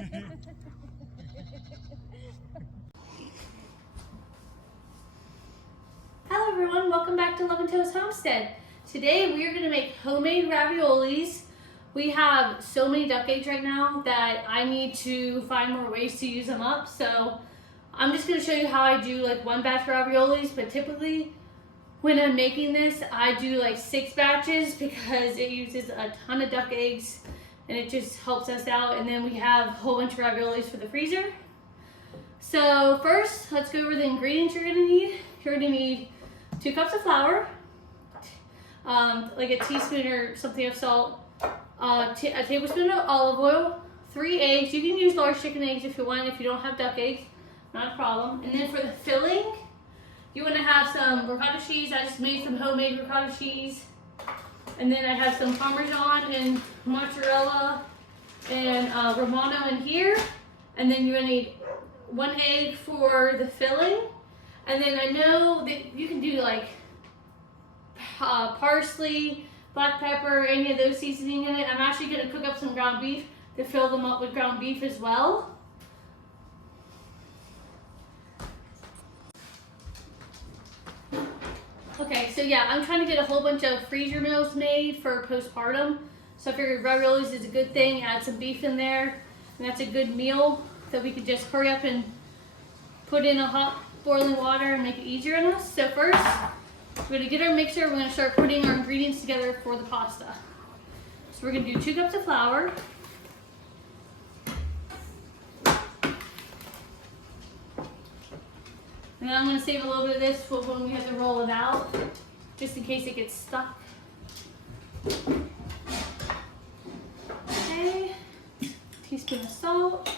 Hello everyone, welcome back to Love and Toast Homestead. Today we are going to make homemade raviolis. We have so many duck eggs right now that I need to find more ways to use them up. So I'm just going to show you how I do like one batch of raviolis, but typically when I'm making this I do like 6 batches because it uses a ton of duck eggs and it just helps us out. And then we have a whole bunch of raviolis for the freezer. So first, let's go over the ingredients you're going to need. You're going to need 2 cups of flour, like a teaspoon or something of salt, a tablespoon of olive oil, 3 eggs. You can use large chicken eggs if you want, if you don't have duck eggs, not a problem. And then for the filling, you want to have some ricotta cheese. I just made some homemade ricotta cheese. And then I have some Parmesan and mozzarella and Romano in here. And then you're going to need 1 egg for the filling. And then I know that you can do like parsley, black pepper, any of those seasoning in it. I'm actually going to cook up some ground beef to fill them up with ground beef as well. Okay, so yeah, I'm trying to get a whole bunch of freezer meals made for postpartum. So I figured raviolis is a good thing. Add some beef in there, and that's a good meal that we could just hurry up and put in a hot boiling water and make it easier on us. So first, we're going to get our mixer. We're going to start putting our ingredients together for the pasta. So we're going to do 2 cups of flour. And then I'm going to save a little bit of this for when we have to roll it out, just in case it gets stuck. Okay, teaspoon of salt.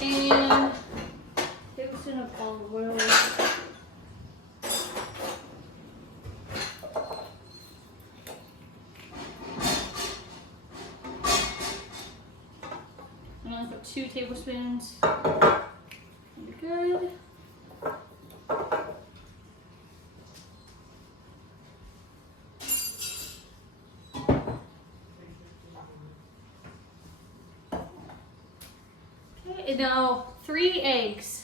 And tablespoon of olive oil. I'm going to put 2 tablespoons. Good. Okay, and now 3 eggs.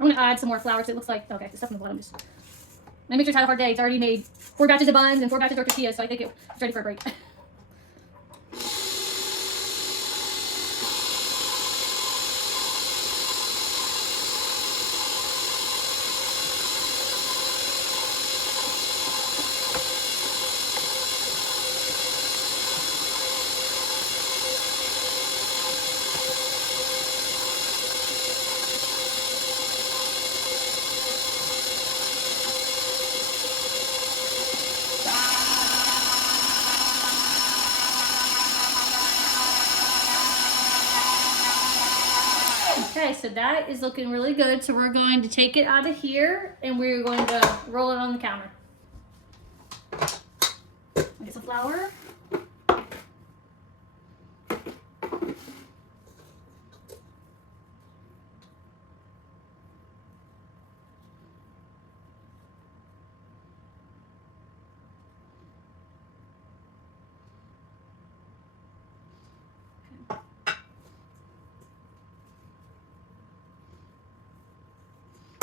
I'm going to add some more flour because it looks like, okay, the stuff in the bottom just. My mixer's had a hard day. It's already made 4 batches of buns and 4 batches of tortillas, so I think it's ready for a break. Okay, so that is looking really good. So we're going to take it out of here and we're going to roll it on the counter. Get some flour.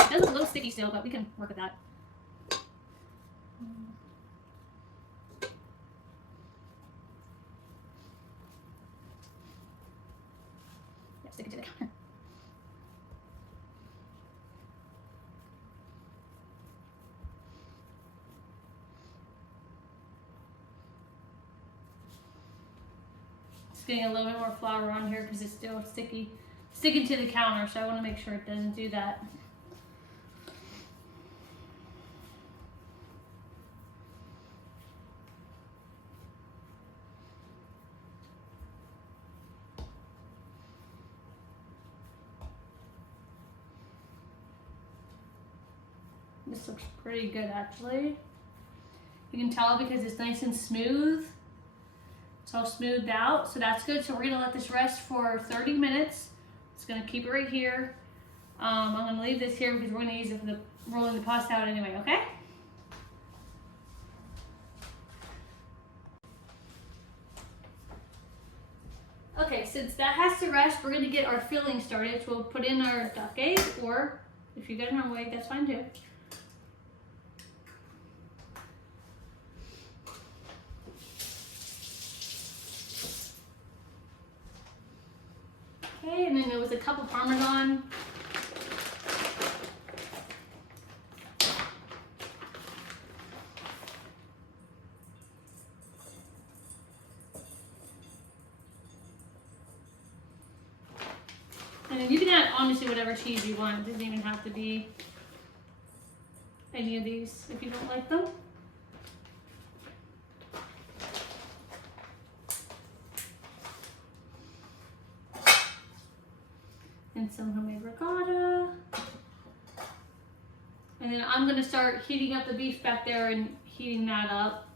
It does look a little sticky still, but we can work with that. Yeah, stick it to the counter. Just getting a little bit more flour on here because it's still sticking to the counter, so I want to make sure it doesn't do that. This looks pretty good actually. You can tell because it's nice and smooth. It's all smoothed out, so that's good. So we're gonna let this rest for 30 minutes. It's gonna keep it right here. I'm gonna leave this here because we're gonna use it for the rolling the pasta out anyway, okay? Okay, since that has to rest, we're gonna get our filling started. So we'll put in our duck egg, or if you get a normal egg, that's fine too. Okay, and then there was a cup of Parmesan. And then you can add honestly whatever cheese you want. It doesn't even have to be any of these if you don't like them. And some homemade ricotta. And then I'm gonna start heating up the beef back there and heating that up.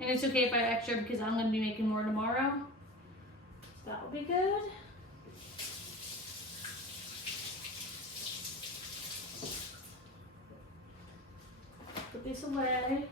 And it's okay if I extra because I'm gonna be making more tomorrow. So that will be good. Put this away.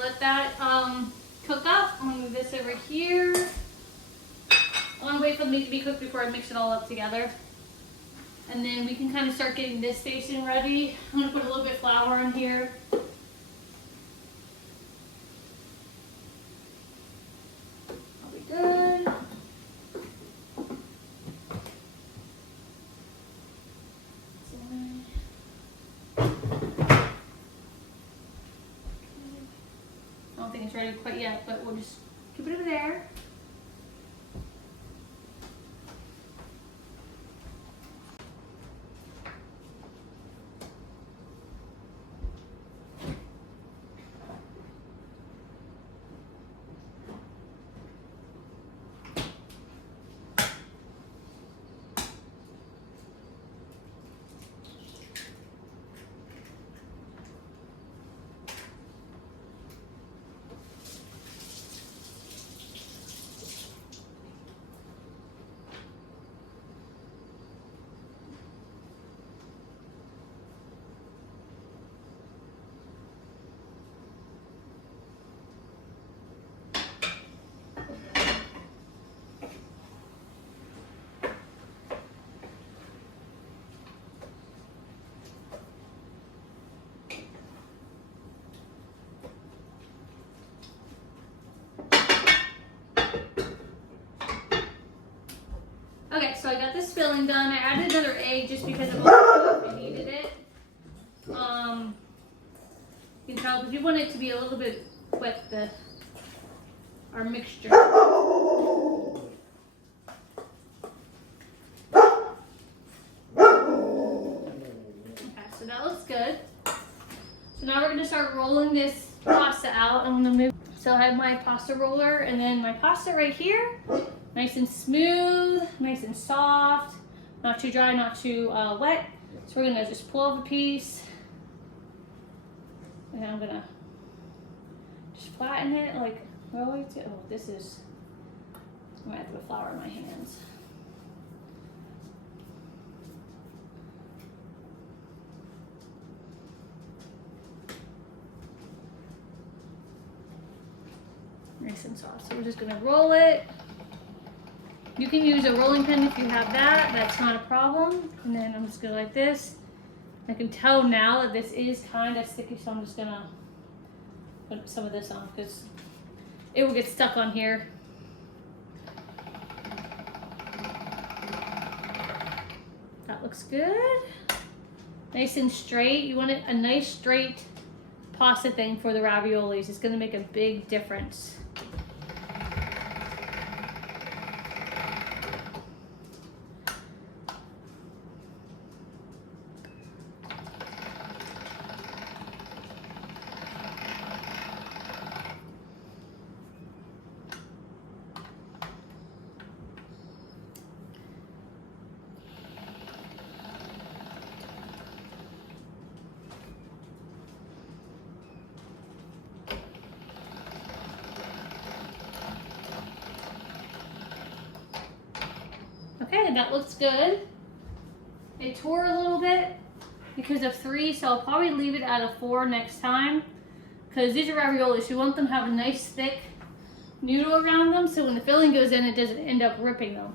Let that cook up. I'm gonna move this over here. I want to wait for the meat to be cooked before I mix it all up together. And then we can kind of start getting this station ready. I'm gonna put a little bit of flour in here. That'll be good. I don't think it's ready quite yet, but we'll just keep it over there. so I got this filling done. I added another egg just because I needed it. You can tell, because we want it to be a little bit wet, our mixture. Okay, so that looks good. So now we're going to start rolling this pasta out. I'm going to move. So I have my pasta roller and then my pasta right here. Nice and smooth, nice and soft, not too dry, not too wet. So we're going to just pull off a piece. And I'm going to just flatten it like, oh, this is, I'm going to have to put flour in my hands. Nice and soft. So we're just gonna roll it. You can use a rolling pin if you have that. That's not a problem. And then I'm just gonna like this. I can tell now that this is kind of sticky, so I'm just gonna put some of this on because it will get stuck on here. That looks good. Nice and straight. You want it a nice straight pasta thing for the raviolis. It's gonna make a big difference. Okay, that looks good. It tore a little bit because of 3, so I'll probably leave it at a 4 next time. Because these are raviolis, you want them to have a nice thick noodle around them, so when the filling goes in, it doesn't end up ripping them.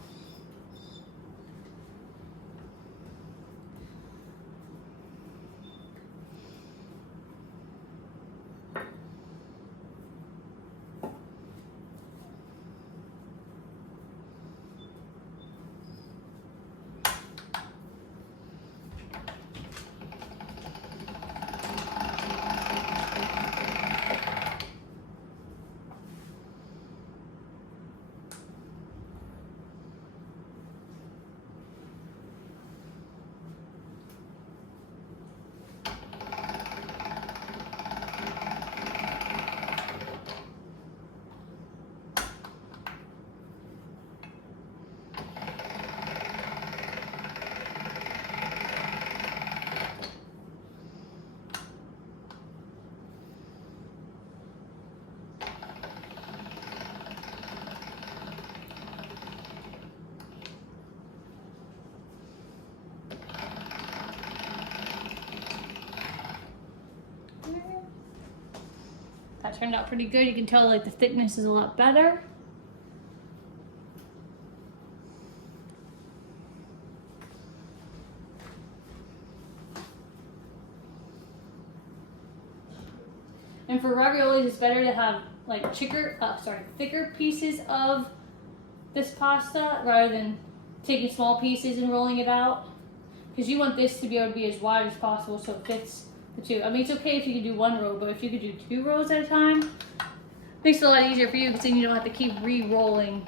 That turned out pretty good. You can tell like the thickness is a lot better. And for raviolis, it's better to have like thicker pieces of this pasta rather than taking small pieces and rolling it out. Because you want this to be able to be as wide as possible so it fits the 2. I mean, it's okay if you can do 1 row, but if you could do 2 rows at a time, makes it a lot easier for you because then you don't have to keep re-rolling.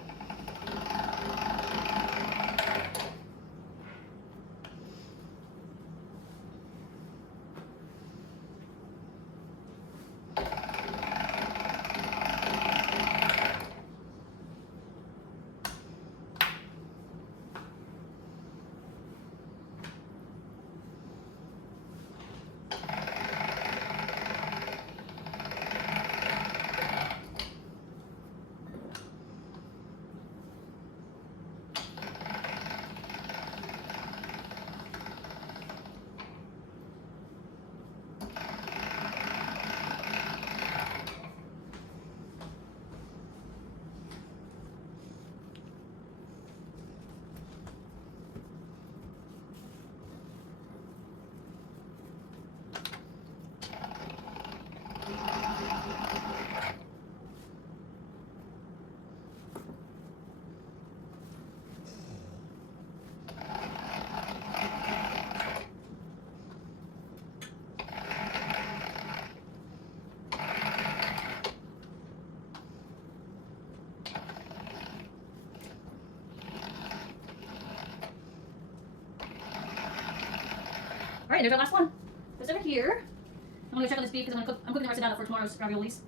All right, there's our last one. This over here. I'm gonna check on this beef because I'm cooking the rest of that up for tomorrow's raviolis.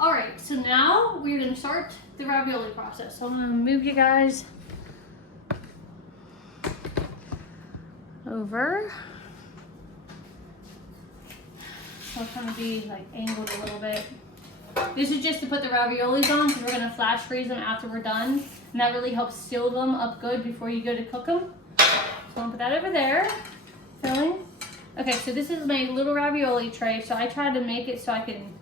All right, so now we're gonna start the ravioli process. So I'm gonna move you guys over. So it's gonna be like angled a little bit. This is just to put the raviolis on because we're gonna flash freeze them after we're done. And that really helps seal them up good before you go to cook them. So I'm gonna put that over there, filling. Okay, so this is my little ravioli tray. So I tried to make it so I can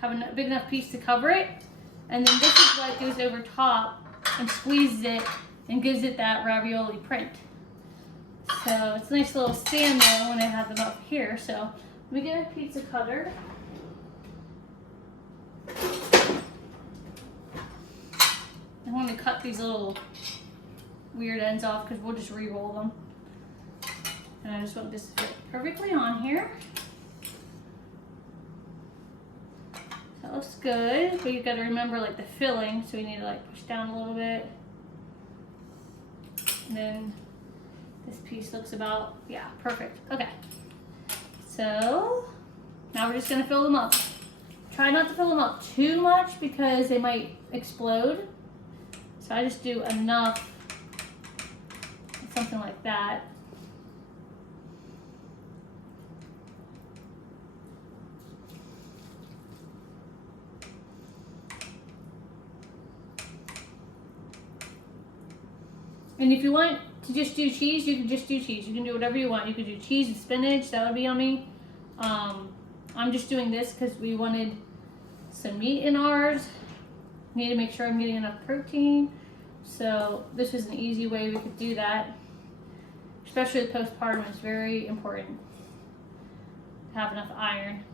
have a big enough piece to cover it. And then this is what goes over top and squeezes it and gives it that ravioli print. So it's a nice little stand there when I have them up here. So let me get a pizza cutter. I want to cut these little weird ends off because we'll just re-roll them. And I just want this to fit perfectly on here. That looks good, but you got to remember like the filling, so we need to like push down a little bit. And then this piece looks about, yeah, perfect. Okay, so now we're just gonna fill them up. Try not to fill them up too much because they might explode. So I just do enough, something like that. And if you want to just do cheese, you can just do cheese. You can do whatever you want. You could do cheese and spinach, that would be yummy. I'm just doing this because we wanted some meat in ours. Need to make sure I'm getting enough protein. So this is an easy way we could do that. Especially with postpartum, it's very important to have enough iron.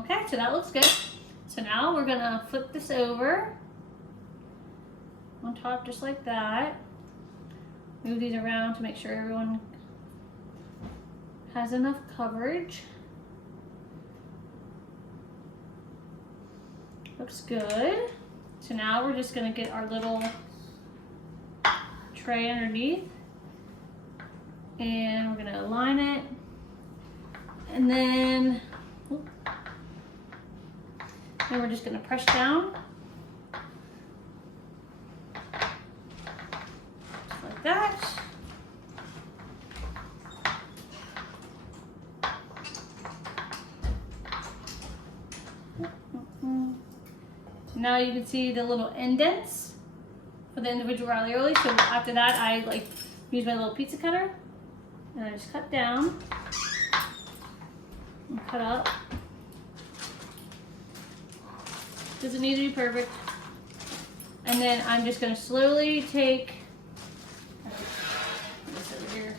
Okay, so that looks good. So now we're gonna flip this over on top just like that. Move these around to make sure everyone has enough coverage. Looks good. So now we're just gonna get our little tray underneath and we're gonna align it and then we're just going to press down, just like that. Now you can see the little indents for the individual ravioli. So after that, I like use my little pizza cutter and I just cut down and cut up. Doesn't need to be perfect. And then I'm just going to slowly take this over here.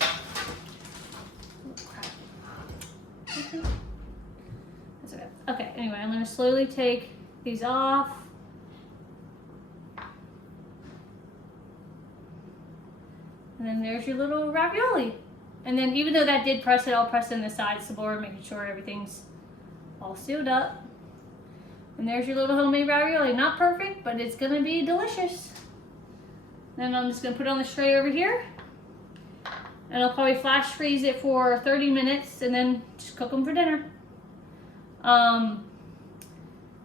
Oh, crap. That's okay. Okay, anyway, I'm going to slowly take these off. And then there's your little ravioli. And then even though that did press it, I'll press it in the sides some more, making sure everything's all sealed up. And there's your little homemade ravioli. Not perfect, but it's gonna be delicious. Then I'm just gonna put it on the tray over here. And I'll probably flash freeze it for 30 minutes and then just cook them for dinner. And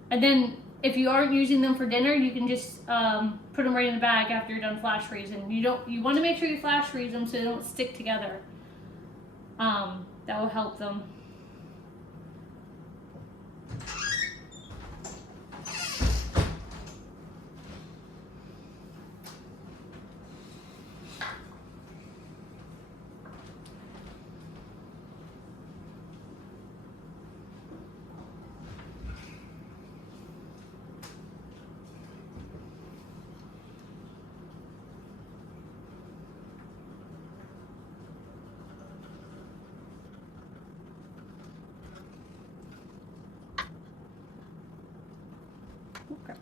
then if you aren't using them for dinner, you can just put them right in the bag after you're done flash freezing. You want to make sure you flash freeze them so they don't stick together. That will help them. Okay.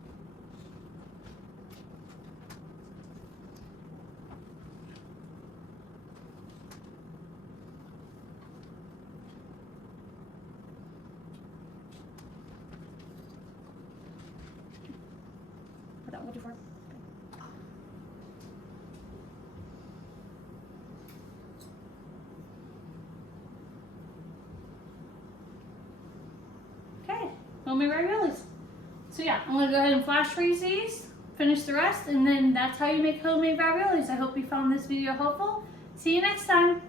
Put that one before. Okay, homemade raviolis. So yeah, I'm gonna go ahead and flash freeze these, finish the rest, and then that's how you make homemade raviolis. I hope you found this video helpful. See you next time.